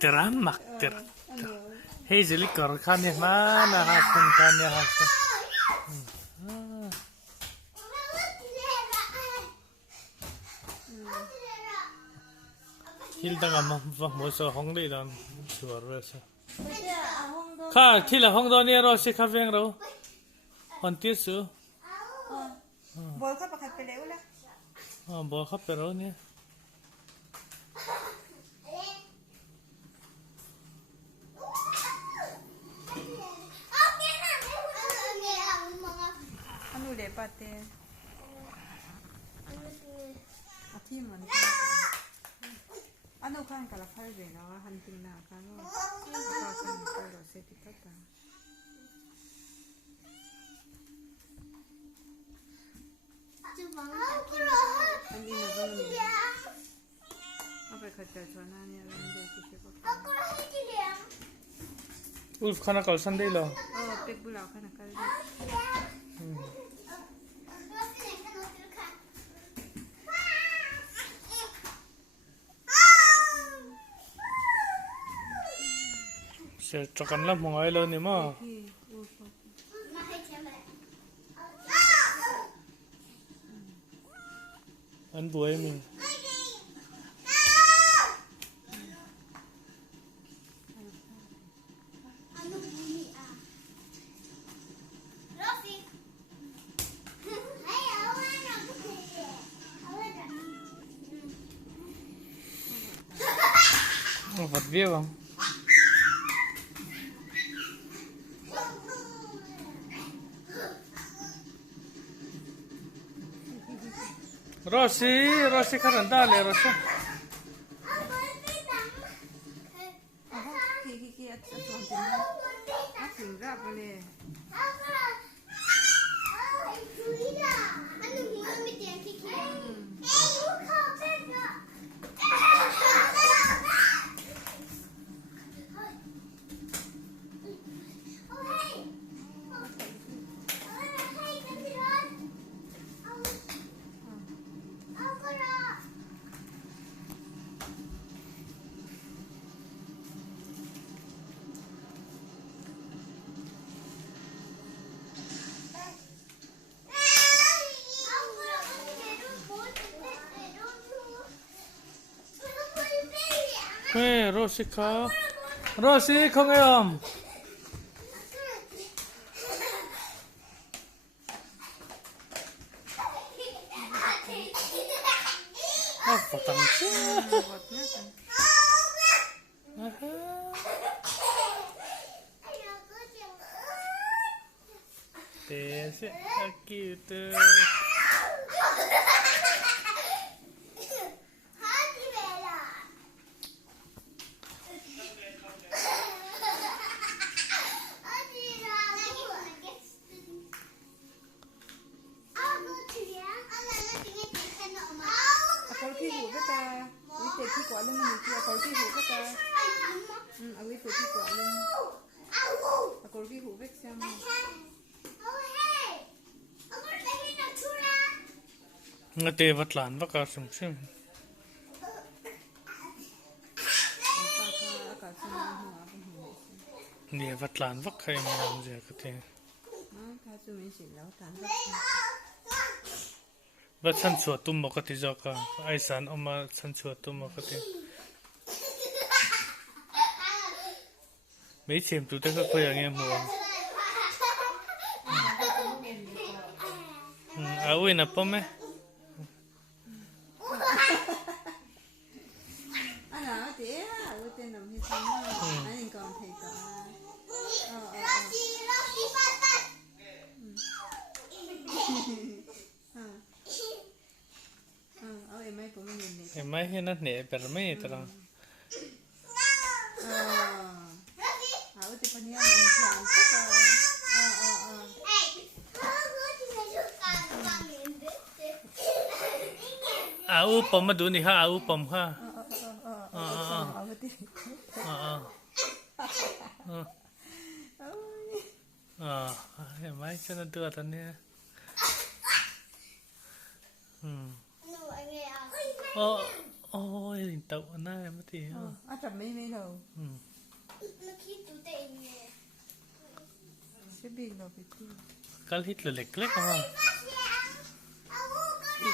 teramak Hazel kor kan ya mana hasun kan ya hasun hilda ngam mo so hong dei dan suar rasa ka thila hong do ne ro se kha veng ro on ti su bol ka pakai pele ula bo kha pe ro ne anu le pate ati man anu kan kala phal ve na hunting na kan lo ka kan ko lo se ti ta anh đi nào con đi apa kerja sana ni orang dia kisah apa ulf khana kal san dei lo oh pek bulau kan akal dia se chakan la mongai lo ni ma an buai mi vật vía không Rosi karan dale Rosi ki ating rap boleh Rosi không nghe không apa tangsi Desi cute kalau kihu kata kita kihu alam ni kita kalau kihu kata awi tu kihu alam kalau kihu vek sama ngate vatlan vaka sum sim ni vatlan vak khai nam je kate ka tu min sin lau tan bat san chu tum mo kati joka aisan oma san chu tum mo kati mấy chim tu te ka ko yang em mo awi na pome ana te awi te nam hi sama ani kon thei ka em mai hi na ne per mai tarang awi te pania nam chan au pom ma du ni ha au pom ha em mai cho nó đưa tao nè ôi hình tậu này mất thì à chậm mấy đâu sẽ bị đâu bị cái hít là lệch lệch không bị